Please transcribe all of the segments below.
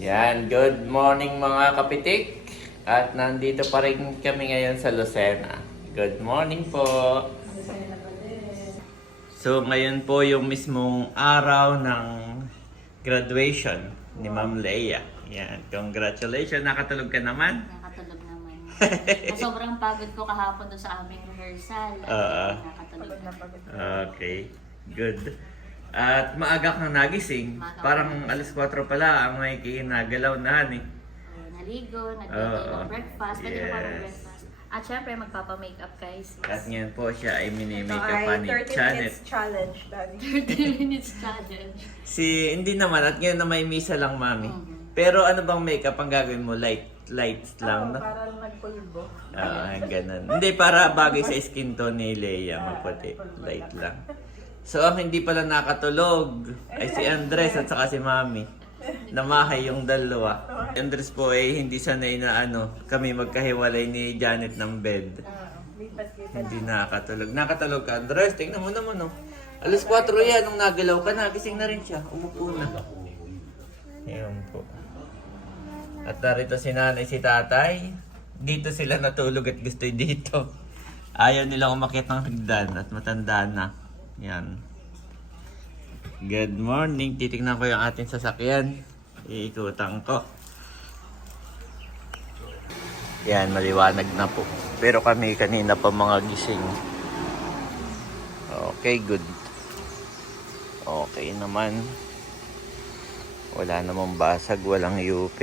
Yan, good morning mga kapitik. At nandito pa rin kami ngayon sa Lucena. Good morning po. So ngayon po yung mismong araw ng graduation ni Ma'am Leia. Yan, congratulations. Nakatulog ka naman? Nakatulog naman. Sobrang pagod ko kahapon doon sa aming rehearsal. Nakatulog na. Okay, good. At maaga kang nagising. Parang alas 4 pala ang may kinagalaw na eh. Naligo, nagluto ng breakfast. Pwede na parang breakfast. At syempre magpapa-makeup guys. At ngayon po siya ay mini-makeup pa ni Janet. 30 minutes challenge, Daddy. 30 minutes challenge. Hindi naman. At ngayon na may misa lang, Mami. Pero ano bang makeup ang gagawin mo? Lights lang, no? Para nagpulbo. Ganun. Hindi, para bagay sa skin tone ni Leia. Magputi. Light lang. So, ang hindi pala nakatulog ay si Andres at saka si Mami. Namahay yung dalawa. Andres po ay hindi sanay na kami magkahiwalay ni Janet ng bed. Hindi nakatulog. Nakatulog ka, Andres. Tingnan mo naman, Alas 4 yan. Nung nagalaw ka, nagising na rin siya. Umupo na. Ayan po. At narito si nanay, si tatay. Dito sila natulog at gusto dito. Ayaw nilang umakyat ng hagdan at matanda na. Yan. Good morning. Titignan ko yung ating sasakyan. Iikutan ko. Yan, maliwanag na po. Pero kami kanina pa mga gising. Okay, good. Okay naman. Wala namang basag, walang UP.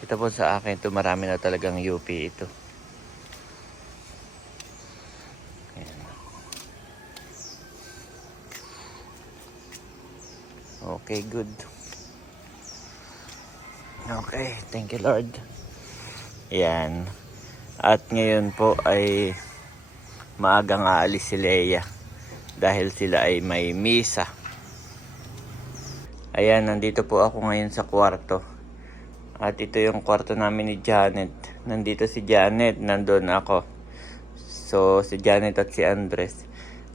Ito po sa akin, ito marami na talagang UP ito. Okay, good. Okay, thank you Lord. Yan. At ngayon po ay maagang aalis si Leia dahil sila ay may misa. Ayan, nandito po ako ngayon sa kwarto. At ito yung kwarto namin ni Janet. Nandito si Janet, nandun ako. So, si Janet at si Andres.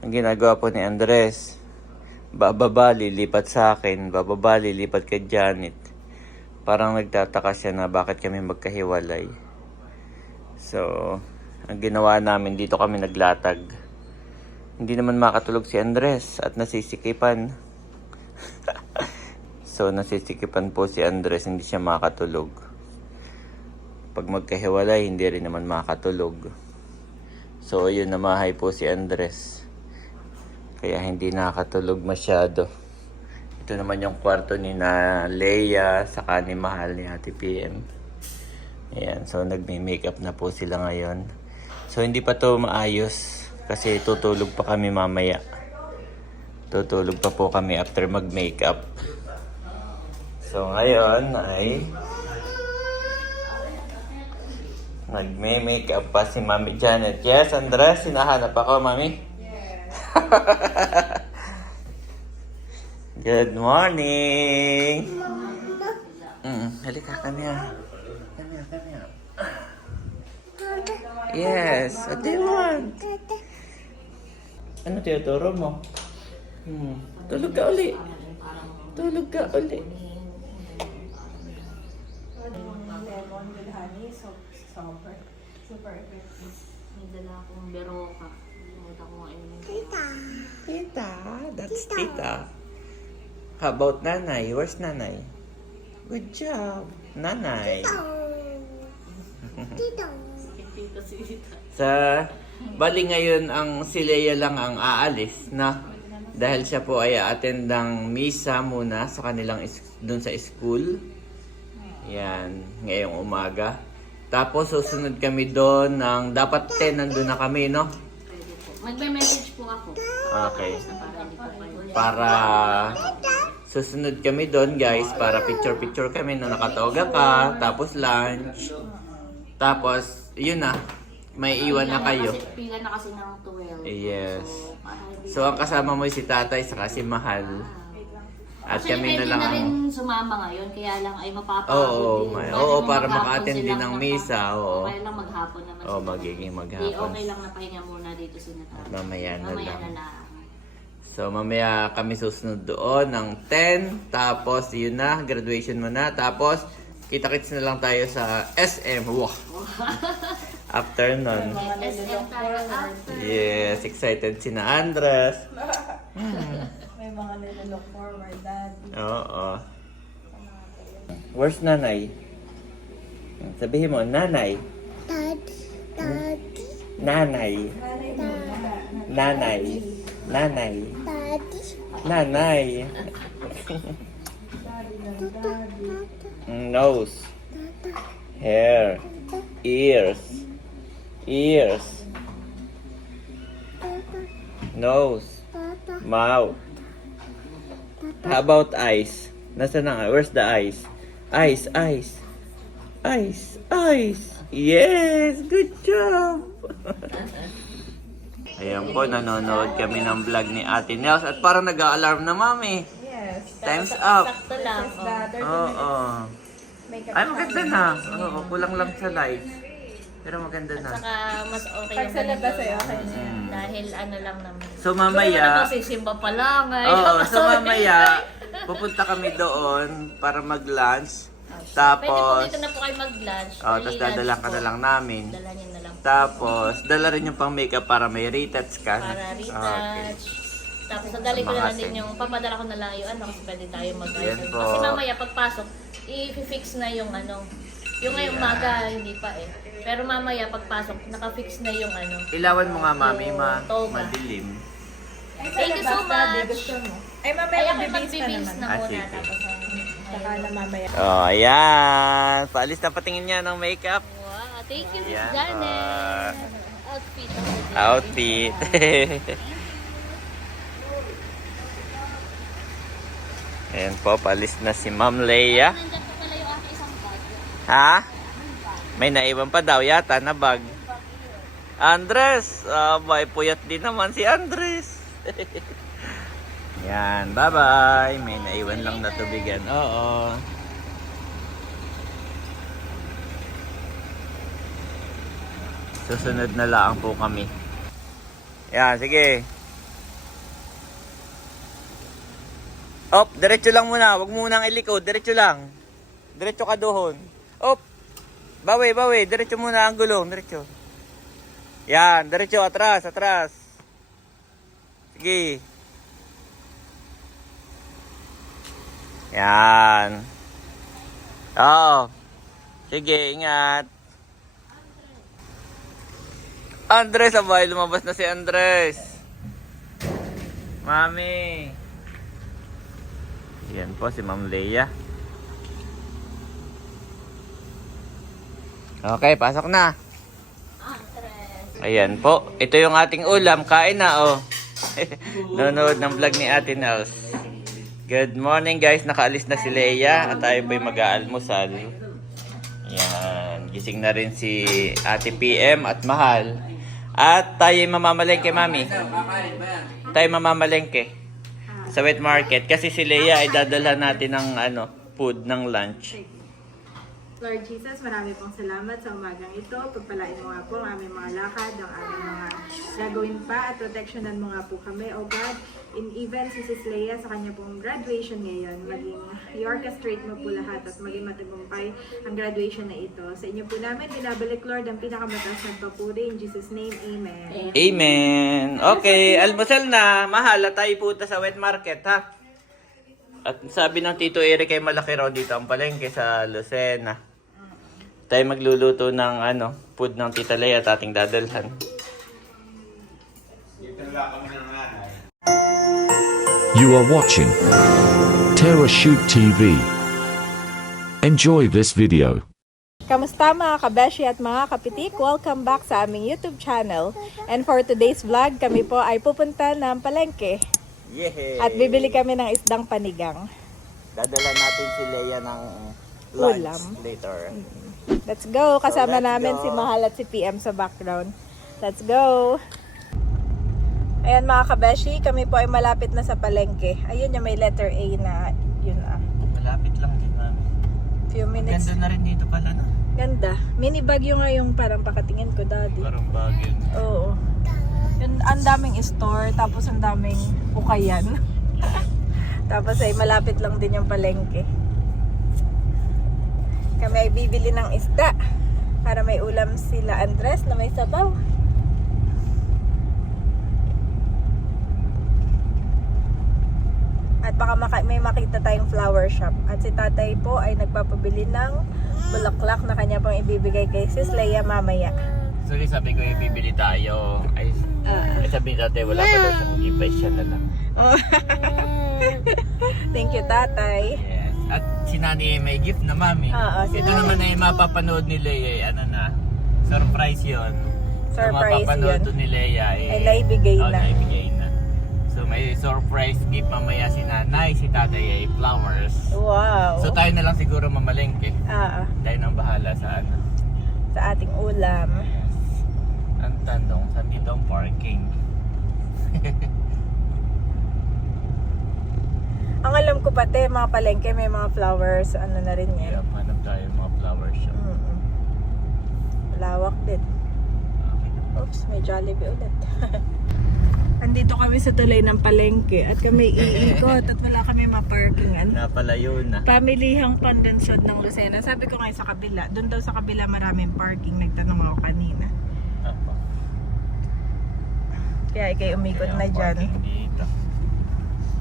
Ang ginagawa po ni Andres, bababa, lilipat sa akin. Bababa, lilipat kay Janet. Parang nagtataka siya na bakit kami magkahiwalay. So, ang ginawa namin, dito kami naglatag. Hindi naman makatulog si Andres at nasisikipan. So, nasisikipan po si Andres, hindi siya makatulog. Pag magkahiwalay, hindi rin naman makatulog. So, yun, namahay po si Andres. Kaya hindi nakatulog masyado. Ito naman yung kwarto ni na Leia, saka ni Mahal ni Ate PM. Ayan, so nagme-makeup na po sila ngayon. So hindi pa to maayos kasi tutulog pa kami mamaya. Tutulog pa po kami after mag-makeup. So ngayon ay nagme-makeup pa si Mami Janet. Yes, Andres, hinahanap ako, Mami. Good morning. Halika, come here. Come here. Yes, what do you want? Ano tinuturo mo? Tulog ka uli. Tulog ka uli. Lemon with honey, super effective. May dala akong beroka. Tita, that's Tita. How about Nanay? Where's Nanay? Good job, Nanay. Bali ngayon ang si Leia lang ang aalis na dahil siya po ay attend ng misa muna sa kanilang dun sa school. Yan, ngayong umaga. Tapos susunod kami doon ng dapat 10 nandun na kami, no? Magme-message po ako. Okay. Para susunod kami doon, guys, para picture kami na nakatoga ka, tapos lunch. Tapos, yun na. May iwan na kayo. Pila na kasi ng 12. Yes. So, ang kasama mo si Tatay saka si Mahal. At kami na lang. Pwede na rin sumama ngayon, kaya lang ay mapapagod Oo, din. oo, para maka-attend din ng misa. Oo. Kaya lang maghapon naman. Oo, magiging maghapon. Okay lang na pahinga muna dito si Natal. Mamaya na lang. lang. So, So, mamaya kami susunod doon ng 10. Tapos, yun na. Graduation mo na. Tapos, kita-kits na lang tayo sa SM. Wow. After nun. SM tayo after. Yes, excited si na Andres. May mga nilolook forward, Daddy. Oo. Where's nanay? Sabihin mo, nanay. Nanay. Nanay. Nanay. Nanay. Nose. Hair. Ears. Ears. Nose. Mouth. How about eyes? Nasaan na nga? Where's the eyes? Eyes, eyes. Eyes, eyes. Yes! Good job! Ayan po, nanonood kami ng vlog ni Ate Nels at parang nag-a-alarm na, Mami. Yes. Time's up. Sakto lang. It's the 30 Oo. minutes makeup Ay, maganda na. challenge. Oo, kulang lang sa live. Pero maganda na. Saka mas okay Pag sa labas ay okay na yan. Dahil ano lang naman. So mamaya, Sisimba pa lang. oo, so mamaya, pupunta kami doon para mag-lunch. Pwede po Tapos, dito na po kayo mag-lunch. tapos dadala ka na lang namin. Dala niyo na lang. Tapos, dala rin yung pang makeup para may retouch ka. Para Okay. retouch. Tapos nadali ko na lang din Samahatin. yung, papadala ko na lang yung ano, kasi pwede tayo mag Yan po. Kasi mamaya pagpasok, i-fix na yung ano. Yung ngayong Yeah. maga, hindi pa eh. Pero mamaya pagpasok, naka-fix na yung ano. Ilawan mo nga, Mami, Toga. madilim. Thank you so Daddy, much. gusto mo? Ay, mamaya Ay, ako magbibis pa magbibis naman. na Ah, muna. sige. Tapos, Saka na mamaya. Oh, ayan. Paalis na patingin niya ng makeup. wow, thank you, Miss Yan, Janet. Outfit. Outfit. Ayan po, paalis na si Ma'am Leia. Nandyan po pala yung aking isang bag. Ha? May naiwan pa daw yata na bag. Andres! Abay, puyat din naman si Andres. Yan, bye-bye. May naiwan lang na tubigan. Oo. Susunod na lang po kami. Yan, sige. Op, diretso lang muna. Huwag munang ilikod. Diretso lang. Diretso ka doon. Op. Bawi, bawi. Diretso muna ang gulong. Diretso. Yan, diretso. Atras, atras. Sige. Yan. Oo. Sige, ingat. Andres, abay. Lumabas na si Andres. Mami. Yan po si Ma'am Leia. Okay, pasok na. Ayan po. Ito yung ating ulam. Kain na, oh. Nanonood ng vlog ni Ate Nels. Good morning, guys. Nakaalis na si Leia at tayo po'y mag-aalmusal. Yan. Gising na rin si Ate PM at Mahal. At tayo'y mamamalengke, Mami. Tayo mamamalengke sa wet market kasi si Leia ay dadalhan natin ng food ng lunch. Lord Jesus, marami pong salamat sa umagang ito. Pagpalain mo nga po ang aming mga lakad, ang aming mga gagawin pa at protectionan mo nga po kami, O God. Even si Sis Leia sa kanya pong graduation ngayon, maging i-orchestrate mo po lahat at maging matagumpay ang graduation na ito. Sa inyo po namin, binabalik Lord ang pinakamataas na papuri. In Jesus' name, Amen. Amen. Okay, almusal na. Mahal, tayo punta sa wet market, ha? At sabi ng Tito Eric ay malaki raw dito ang palengke sa Lucena. Tayo magluluto ng food ng Tita Leia at ating dadalhan. You are watching Terra Shoot TV. Enjoy this video. Kamusta mga kabeshi at mga kapitik? Welcome back sa aming YouTube channel. And for today's vlog, kami po ay pupunta ng palengke. Yay! At bibili kami ng isdang panigang. Dadala natin si Leia ng lunch Ulam. later. Let's go! Kasama let's namin go. si Mahal at si PM sa background. Let's go! Ayan mga kabeshi, kami po ay malapit na sa palengke. Ayun yung may letter A na yun ah. Malapit lang din, Mami. Few minutes. Ganda na rin dito pala, no? Ganda. Mini bag yung nga yung parang pakatingin ko, daddy. Parang bagay. Oo. Yun, ang daming store, tapos ang daming ukayan. Tapos ay malapit lang din yung palengke. Kami ay bibili ng isda para may ulam sila Andres na may sabaw. At baka may makita tayong flower shop. At si tatay po ay nagpapabili ng bulaklak na kanya pang ibibigay kay Sis Leia mamaya. Sorry, sabi ko ibibili tayo. Ay sabi ni tatay, wala pa daw siyang giveaway, siya na lang. Oh. Thank you, tatay. Yes. At si Nani may gift na mami. Oo, si Ito Nani. naman ay mapapanood ni Leia. Ano na? Surprise yun. Surprise mapapanood yun. to ni Leia. Ay, naibigay na. Naibigay na. So may surprise gift mamaya si nanay, si tatay ay flowers. Wow. So tayo na lang siguro mamalengke. Tayo nang bahala sa ano. Sa ating ulam. Ang tanong, saan dito ang parking? Ang alam ko pati, mga palengke may mga flowers, ano na rin yan. Hirap hanap tayo mga flower shop. Malawak din. Okay. Oops, may Jollibee ulit. Andito kami sa tulay ng palengke at kami iikot at wala kami maparkingan. Napalayo na. Pamilihang pandansod ng Lucena. Sabi ko ngayon sa kabila, doon daw sa kabila maraming parking. Nagtanong ako kanina. Apa. Kaya ikay umikot Kaya na ang dyan. parking dito.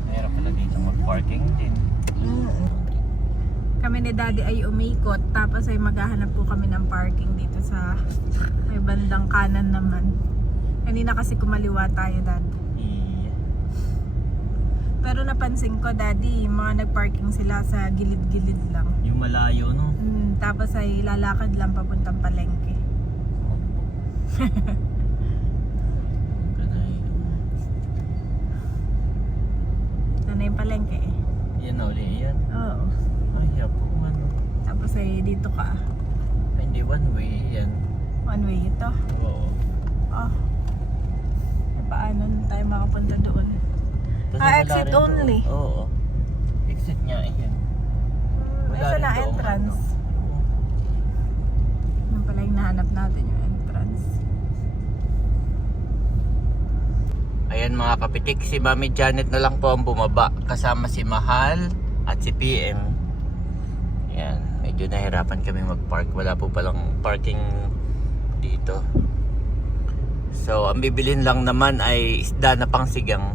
Mahirap pala dito mag-parking din. Kami ni Daddy ay umikot, tapos ay maghahanap po kami ng parking dito sa may bandang kanan naman. Kanina kasi kumaliwa tayo, Dad. Iya. Pero napansin ko, Daddy, mga nagparking sila sa gilid-gilid lang. Yung malayo, no? Tapos ay lalakad lang papuntang palengke. Ganay. Ito na yung palengke eh. Yan na uli, yan. Oo. Ay, yapo, ano. Tapos ay dito ka. Ay, hindi one way, yan. One way ito. Oo. Oh. E paano na tayo makapunta doon? Kasi Ah, wala exit rin doon. only. Oo. Exit nga, yan. Ito na rin doon, entrance. ano. Yung pala yung nahanap natin yung entrance. Ayan mga kapitik, si Mami Janet na lang po ang bumaba kasama si Mahal at si PM. Ayan, medyo nahirapan kami mag-park. Wala po palang parking dito. So, ang bibilin lang naman ay isda na pangsigang.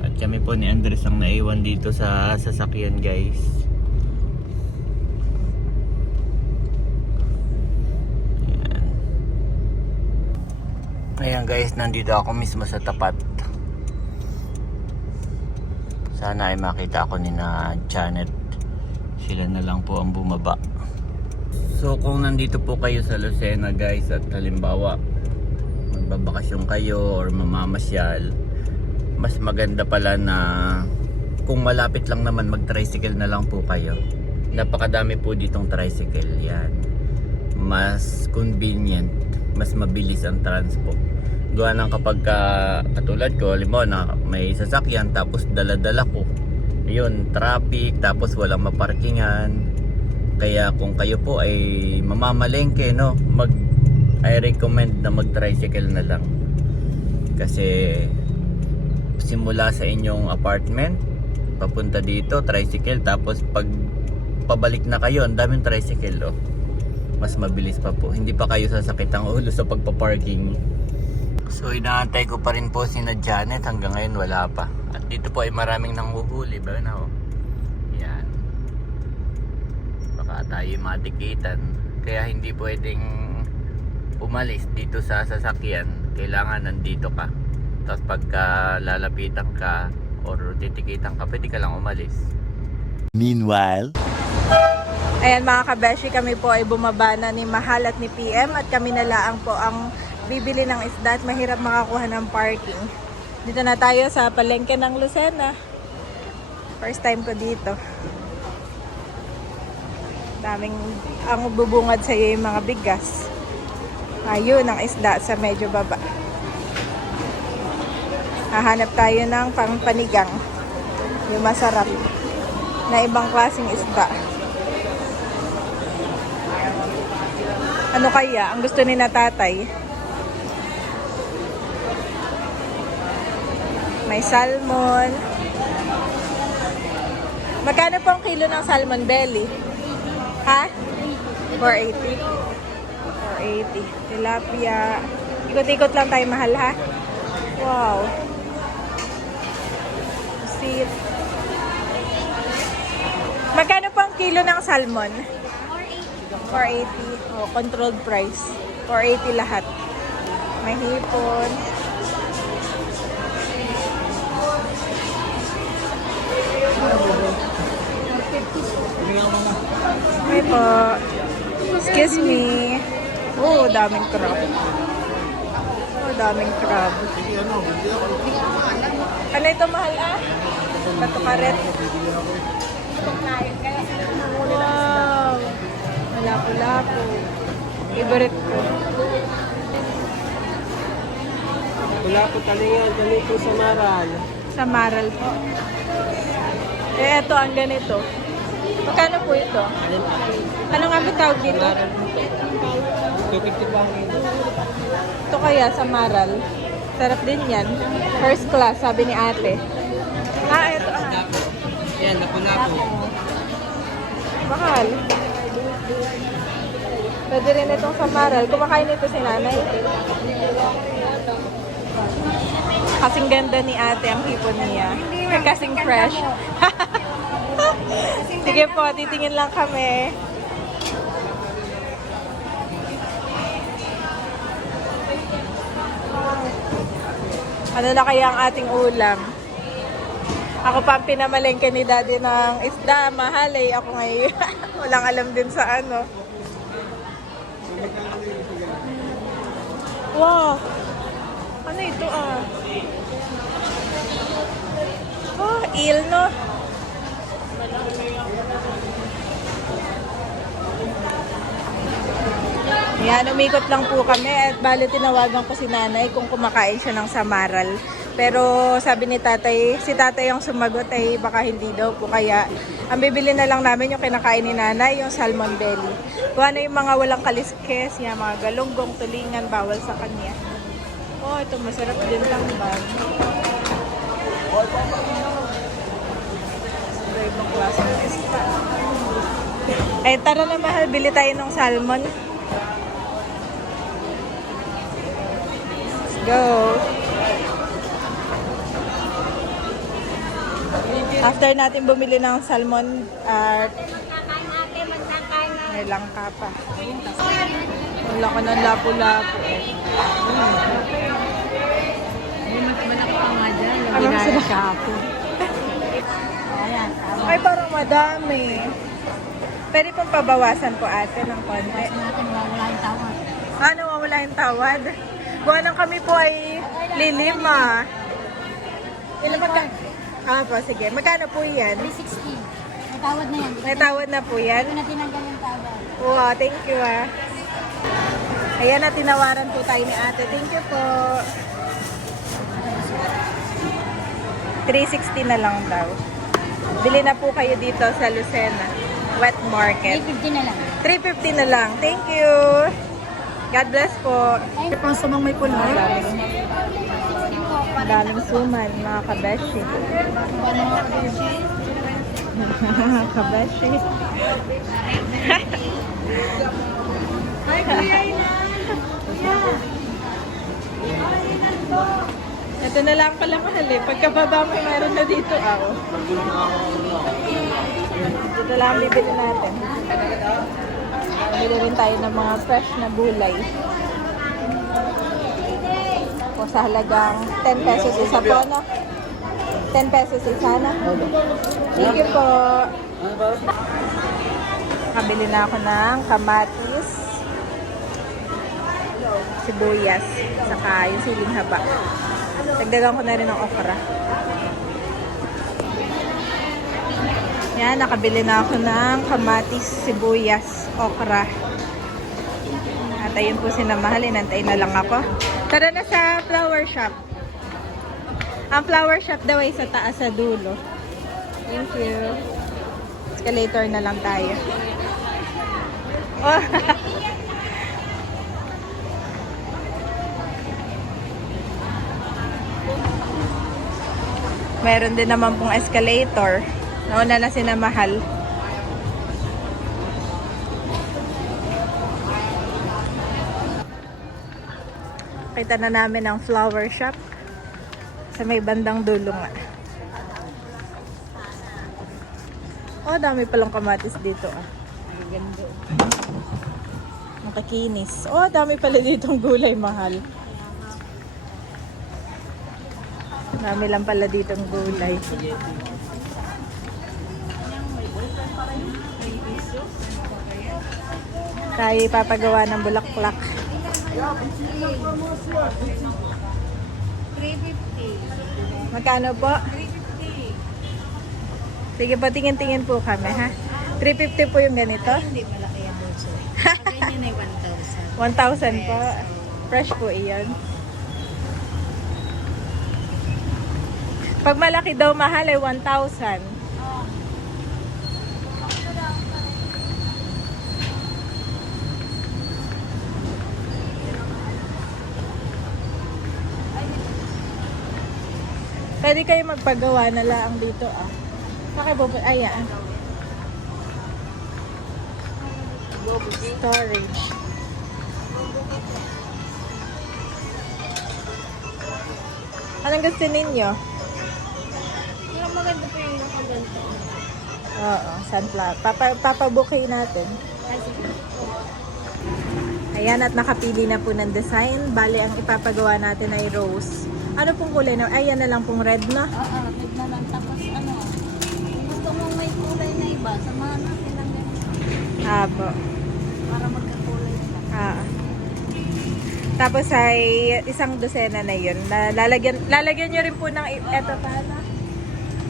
At kami po ni Andres ang naiwan dito sa sasakyan, guys. Ayan guys, nandito ako mismo sa tapat. Sana ay makita ako ni na Janet. Sila na lang po ang bumaba. So kung nandito po kayo sa Lucena guys, at halimbawa magbabakasyon kayo or mamamasyal, mas maganda pala na kung malapit lang naman mag-tricycle na lang po kayo. Napakadami po ditong tricycle, yan. Mas convenient, mas mabilis ang transport. Gawa ng kapag katulad ko, halimbawa na may sasakyan tapos dala-dala ko, yun, traffic, tapos walang maparkingan. Kaya kung kayo po ay mamamalengke, no, I recommend na mag-tricycle na lang. Kasi simula sa inyong apartment papunta dito, tricycle, tapos pag pabalik na kayo, ang daming tricycle, oh. Mas mabilis pa po. Hindi pa kayo sasakit ang ulo sa pagpaparking. So inaantay ko pa rin po si na Janet. Hanggang ngayon wala pa. At dito po ay maraming nanghuhuli ba na, oh. Yan. Baka tayo matikitan. Kaya hindi pwedeng umalis dito sa sasakyan. Kailangan nandito ka. Tapos pagka lalapitan ka or titikitan ka, pwede ka lang umalis. Meanwhile, Ayan mga kabeshi, kami po ay bumaba na ni Mahal at ni PM at kami na lang po ang bibili ng isda at mahirap makakuha ng parking. Dito na tayo sa palengke ng Lucena. First time ko dito. Daming ang bubungad sa iyo yung mga bigas. Ayun ang isda sa medyo baba. Hahanap tayo ng pangpanigang. Yung masarap na ibang klaseng isda. Ano kaya ang gusto ni na tatay? May salmon. Magkano po ang kilo ng salmon belly? Ha? 480. 480. Tilapia. Ikot-ikot lang tayo, mahal, ha? Wow. Sit. Magkano po ang kilo ng salmon? 480. Oh, controlled price. 480 lahat. May hipon. May po. Excuse me. Oh, daming crab. Oh, daming crab. Ano ito, mahal, ah? Bato karet. Wow. Malapo-lapo. Favorite ko. Wala po talingan, dali po sa Maral. Sa Maral po. Eh, ito ang ganito. Magkano po ito? Ano nga ba tawag dito? 250 pa ang ito. Ito kaya sa Maral. Sarap din yan. First class, sabi ni ate. Ah, ito ah. Yan, lapu-lapu. Mahal. Pwede rin itong sa Maral. Kumakain ito si nanay. Kasing ganda ni ate ang hipon niya. Kasing fresh. Sige po, titingin lang kami. Ano na kaya ang ating ulam? Ako pa ang pinamalengke ni daddy ng isda. Mahal eh. Ako ngayon. Walang alam din sa ano. Wow! Ano ito ah? Oh, eel no? Yan, umikot lang po kami at bali tinawagan ko si nanay kung kumakain siya ng samaral. Pero sabi ni tatay, si tatay ang sumagot ay baka hindi daw po. Kaya ang bibili na lang namin yung kinakain ni nanay, yung salmon belly. Kung ano yung mga walang kaliskes, yung mga galunggong, tulingan, bawal sa kanya. Oh, ito masarap din lang ba? Ito ibang klase ng isda. Eh, tara na mahal, bili tayo ng salmon. Let's go. After natin bumili ng salmon, may langka pa. Wala ko ng lapu-lapu. Malaki pa nga dyan. Ano masarap ka po? Ay, parang madami. Pwede pong pabawasan po ate ng konti. natin wala yung tawad. Ah, nawawala yung tawad? Buwan ng kami po ay lilima. Ilan magka? Ah po, sige. Magkano po yan? 360. May tawad na yan. May tawad na po yan? Hindi na tinanggal yung tawad. Wow, thank you ah. Ayan na, tinawaran po tayo ni ate. Thank you po. 360 na lang daw. Bili na po kayo dito sa Lucena Wet Market. 350 na lang. 350 na lang. Thank you. God bless po. Pang sumang may puno. Daming suman, mga kabeshi. Kabeshi. Ay, kuya na. Ito na lang pala mahal eh. Pagkababa mo, meron na dito ako. Dito lang bibili natin. Bili rin tayo ng mga fresh na gulay. O sa halagang 10 pesos isa po, no? 10 pesos isa, no? Thank you po. Kabili na ako ng kamatis, sibuyas, saka yung siling haba. Dagdagan ko na rin ng okra. Yan, nakabili na ako ng kamatis, sibuyas, okra. At ayun po sinamahal, inantay na lang ako. Tara na sa flower shop. Ang flower shop daw ay sa taas sa dulo. Thank you. Escalator na lang tayo. Oh. Meron din naman pong escalator. Nauna na sinamahal. Kita na namin ang flower shop sa may bandang dulo nga. Oh, dami palang kamatis dito ah. Ganda. Makakinis. Oh, dami pala ditong gulay, mahal. Dami lang pala ditong gulay. Tayo ipapagawa ng bulaklak. 350. Magkano po? Sige po, tingin-tingin po kami, ha? 350 po yung ganito. Hindi malaki ang bulso. Ganyan ay 1,000. 1,000 po. Fresh po iyon. Pag malaki daw mahal ay 1,000. Pwede kayo magpagawa na lang dito ah. Saka po, ayan. Storage. Anong gusto ninyo? Yung maganda po yung ganito. Oo, sunflower. Papabukay natin. Ayan, at nakapili na po ng design. Bali, ang ipapagawa natin ay rose. Ano pong kulay na? Ayan na lang pong red na. Oo, red na lang. Tapos ano, kung gusto mong may kulay na iba, samahan natin lang yan. Apo. Para magkakulay na. Tapos ay isang dosena na yun. Lalagyan nyo rin po ng eto pala.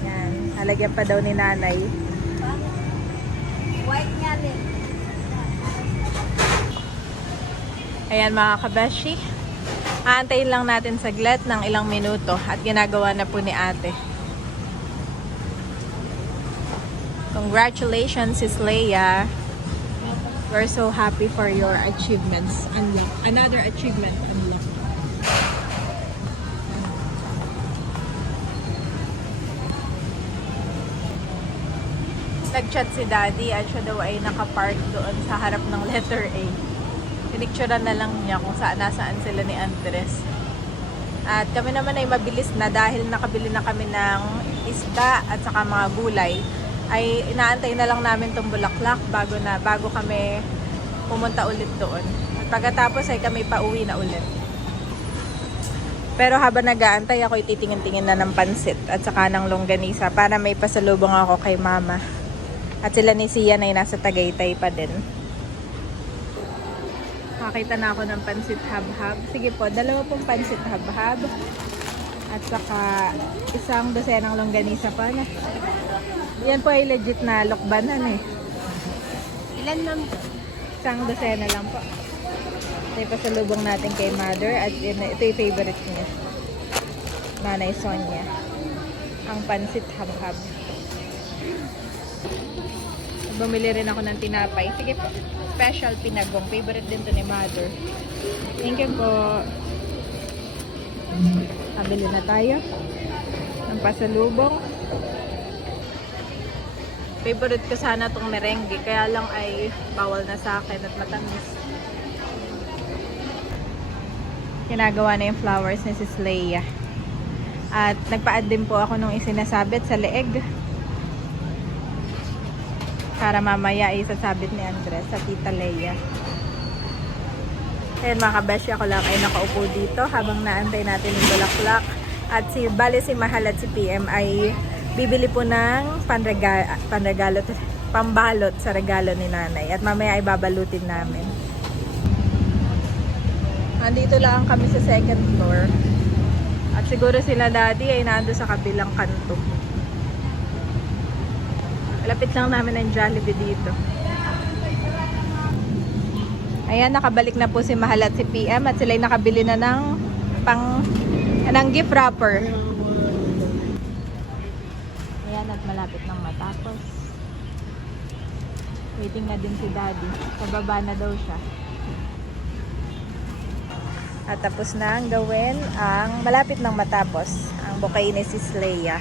Yan. Lalagyan pa daw ni nanay. White nga din. Ayan mga kabeshi. Aantayin lang natin saglit ng ilang minuto at ginagawa na po ni ate. Congratulations, Sis Leia. We're so happy for your achievements. Another achievement unlocked. Nag-chat si Daddy at siya daw ay nakapark doon sa harap ng letter A. Pinicturean na lang niya kung nasaan sila ni Andres. At kami naman ay mabilis na dahil nakabili na kami ng isda at saka mga gulay. Ay inaantay na lang namin tong bulaklak bago kami pumunta ulit doon. At pagkatapos ay kami pauwi na ulit. Pero habang nag-aantay ako, ititingin-tingin na ng pansit at saka ng longganisa para may pasalubong ako kay Mama. At sila ni Sian ay nasa Tagaytay pa din. Makita na ako ng pansit hab-hab. Sige po, 2 pong pansit hab-hab. At saka isang dosenang longganisa pa na. Yan po ay legit na lokbanan eh. Ilan lang? Isang dosena lang po. Ito yung pasalubong natin kay Mother. At ito yung favorite niya. Nanay Sonia. Ang pansit hab-hab. Bumili rin ako ng tinapay. Sige po. Special pinagong. Favorite din to ni Mother. Thank you po. Kabili na tayo ng pasalubong. Favorite ko sana tong merengue. Kaya lang ay bawal na sa akin at matamis. Ginagawa na yung flowers ni Sis Leia. At nagpa-add din po ako nung isinasabit sa leeg. Para mamaya isasabit ni Andres sa Tita Leia. Ayan mga kabeshi, ako lang ay nakaupo dito habang naantay natin yung bulaklak. At bali si Mahal at si PM ay bibili po ng pambalot sa regalo ni nanay. At mamaya ay babalutin namin. Andito lang kami sa 2nd floor. At siguro sila daddy ay nando sa kabilang kanto. Lapit lang namin ng Jollibee dito. Ayan, nakabalik na po si Mahal at si PM at sila ay nakabili na ng gift wrapper. Ayan, at malapit nang matapos. Waiting na din si Daddy. Pababa na daw siya. At tapos na ang gawin ang malapit nang matapos ang bouquet ni Sis Leia.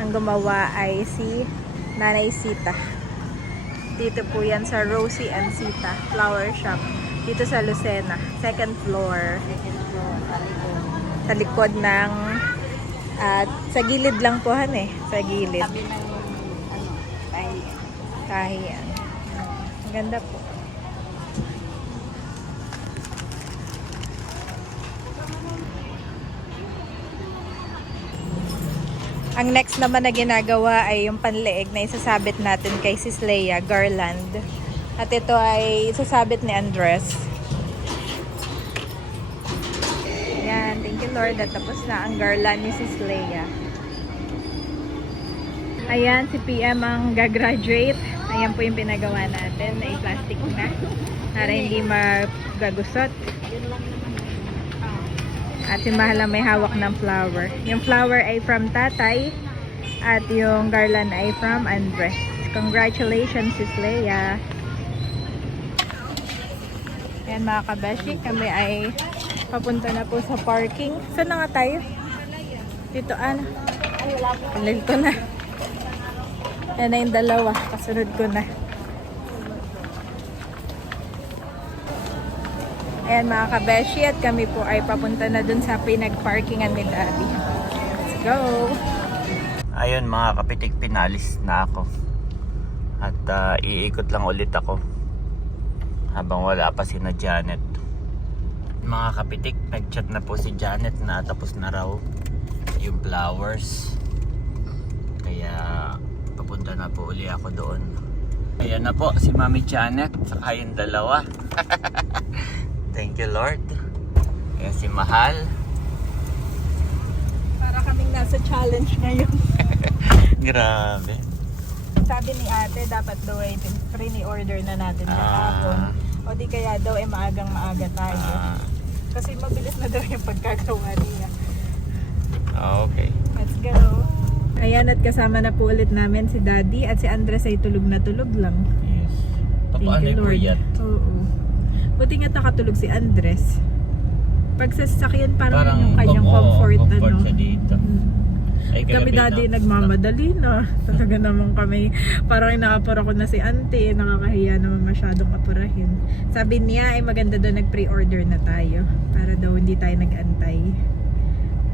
Ang gumawa ay si Nanay Sita. Dito po yan sa Rosie and Sita Flower Shop. Dito sa Lucena, second floor. Second floor, talikod. Sa likod ng at sa gilid lang po han eh. Sa gilid. Tabi ng, tahiyan. Kahiyan. Ang ganda po. Ang next naman na ginagawa ay yung panleeg na isasabit natin kay Sis Leia, garland. At ito ay isasabit ni Andres. Yan, thank you Lord. At tapos na ang garland ni Sis Leia. Ayan, si PM ang gagraduate. Ayan po yung pinagawa natin. Ay plastic na. Para hindi magagusot. At si Mahala may hawak ng flower. Yung flower ay from Tatay. At yung garland ay from Andres. Congratulations, Sis Leia. Ayan mga kabeshi, kami ay papunta na po sa parking. Saan na nga tayo? Dito, ano? Alil ko na. Yan na yung dalawa. Kasunod ko na. Ayan mga kabeshi, at kami po ay papunta na dun sa pinag-parkingan ni Daddy. Let's go! Ayun mga kapitik, pinalis na ako. At iikot lang ulit ako. Habang wala pa si na Janet. Mga kapitik, nag-chat na po si Janet na tapos na raw yung flowers. Kaya papunta na po uli ako doon. Ayan na po si Mami Janet, saka yung dalawa. Thank you Lord. Ayan si Mahal. Para kaming nasa challenge ngayon. Grabe. Sabi ni ate, dapat daw ay pre-order na natin kahapon. O di kaya daw ay maagang maaga tayo. Kasi mabilis na daw yung pagkagawa niya. Okay. Let's go! Ayan, at kasama na po ulit namin si Daddy at si Andres ay tulog na tulog lang. Yes. Thank Paano you yung Lord. puyat? Oo. Buti nga nakatulog si Andres. Pag sa sasakyan parang yung kanyang comfort siya dito. Ay, Kami Daddy nagmamadali na. Talaga naman kami. Parang inaapura ko na si Auntie. Nakakahiya naman masyadong apurahin. Sabi niya ay maganda daw nag-pre-order na tayo. Para daw hindi tayo nag-antay.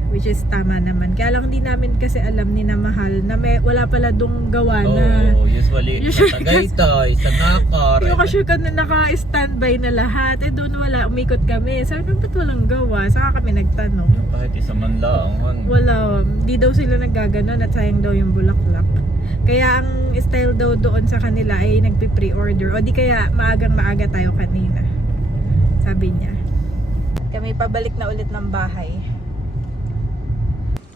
Which is tama naman. Kaya lang hindi namin kasi alam ni na Mahal na wala pala dong gawa na. Usually sa Tagaytay, sa Nakar. Yung kasi ka na naka-standby na lahat. Eh doon wala, umikot kami. Sabi ba't walang gawa? Saka kami nagtanong. Kahit isa man lang. Wala, di daw sila naggaganon at sayang daw yung bulaklak. Kaya ang style daw doon sa kanila ay nagpi-pre-order. O di kaya maagang maaga tayo kanina. Sabi niya. Kami pabalik na ulit ng bahay.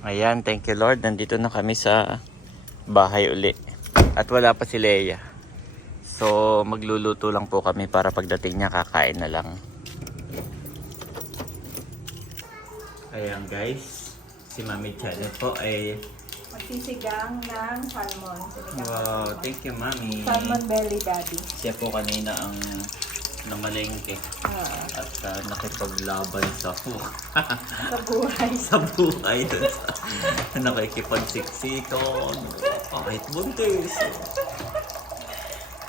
Ayan, thank you Lord. Nandito na kami sa bahay uli. At wala pa si Leia. So, magluluto lang po kami para pagdating niya kakain na lang. Ayan guys, si Mami Janet po ay... Magsisigang ng salmon. Wow, thank you Mami. Salmon belly Daddy. Siya po kanina ang namalengke. At nakipaglaban sa Sa buhay. sa buhay. Nakikipagsiksiton. Kahit buntis.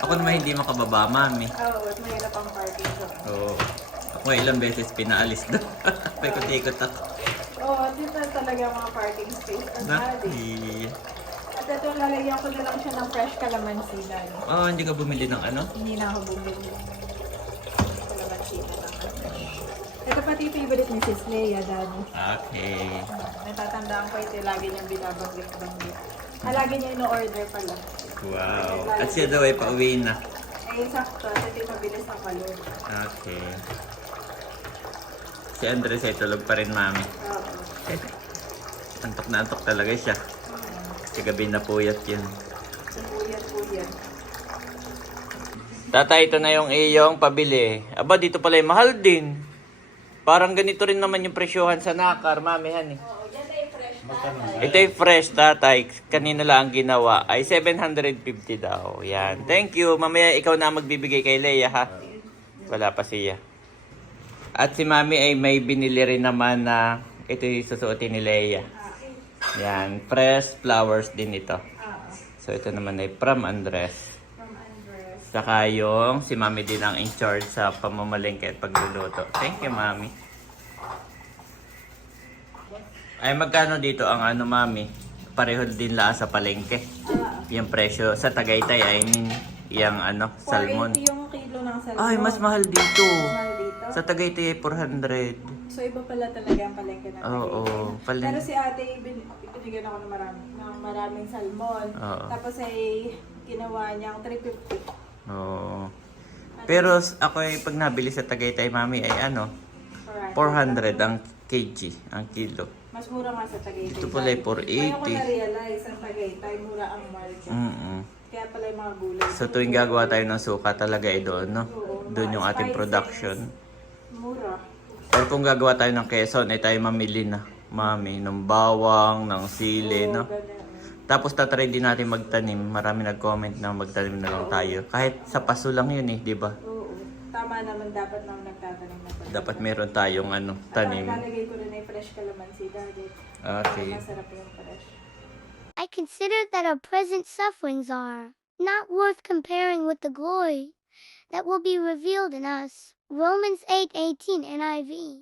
Ako naman hindi makababa, Mami. Oo, at mahirap ang parking sa Oo. Ako ilang beses pinaalis doon. Paikot-ikot ako. Oo, dito talaga mga parking space. Ang Daddy. At ito, lalagyan ko na lang siya ng fresh calamansi na. Oh, hindi ka bumili ng ano? Hindi na ako bumili. Calamansi na lang. Ito pati favorite ni Sis Leia, Daddy. Okay. Natatandaan ko ito, lagi niyang binabanggit-banggit. Lagi niya ino-order pala. Wow. At siya daw ay pauwi na. Eh, sakto. Ito yung mabilis na kalor. Okay. Si Andres ay tulog pa rin, Mami. Oo. Antok na antok talaga siya. Sa gabi na puyat yun. Puyat. Tatay, ito na yung iyong pabili. Aba, dito pala yung mahal din. Parang ganito rin naman yung presyohan sa Nakar, Mami, han eh. Ito yung fresh, Tatay. Kanina lang ang ginawa. Ay 750 daw. Yan. Thank you. Mamaya ikaw na magbibigay kay Leia, ha? Wala pa siya. At si Mami ay may binili rin naman na ito yung susuotin ni Leia. Yan, fresh flowers din ito. Oo. So ito naman ay from Andres. From Andres. Saka yung si Mami din ang in charge sa pamamalengke at pagluluto. Thank you, Mami. Ay magkano dito ang ano, Mami? Pareho din lang sa palengke. Yung presyo sa Tagaytay ay yung ano, salmon. 480 yung kilo ng salmon. Ay, mas mahal dito. Mahal dito. Sa Tagaytay ay 400. So iba pala talaga ang palengke natin. Oo, Pero si ate, binigyan ako ng maraming salmon. Oo. Tapos ay ginawa niyang 350. Oo. Pero ako ay pag nabili sa Tagaytay, Mami, ay ano, 400 ang kg, ang kilo. Mas mura nga sa Tagaytay. Ito pala ay Ngayon ko 480. na-realize ang Tagaytay, mura ang market. Kaya pala yung mga gulay. So tuwing gagawa tayo ng suka talaga ay doon, no? Doon yung ating production. Mura. Pero kung gagawa tayo ng Quezon, ay tayo mamili na, Mami, ng bawang, ng sili, no? Ganun. Tapos tatry din natin magtanim. Marami nag-comment na magtanim na lang tayo. Kahit sa paso lang yun eh, di ba? Oo. Tama naman, dapat nang nagtatanim na pala. Dapat meron tayong ano, tanim. Lalagay ko rin ay fresh calamansi dahil Okay. masarap yung fresh. I consider that our present sufferings are not worth comparing with the glory that will be revealed in us. Romans 8:18 NIV.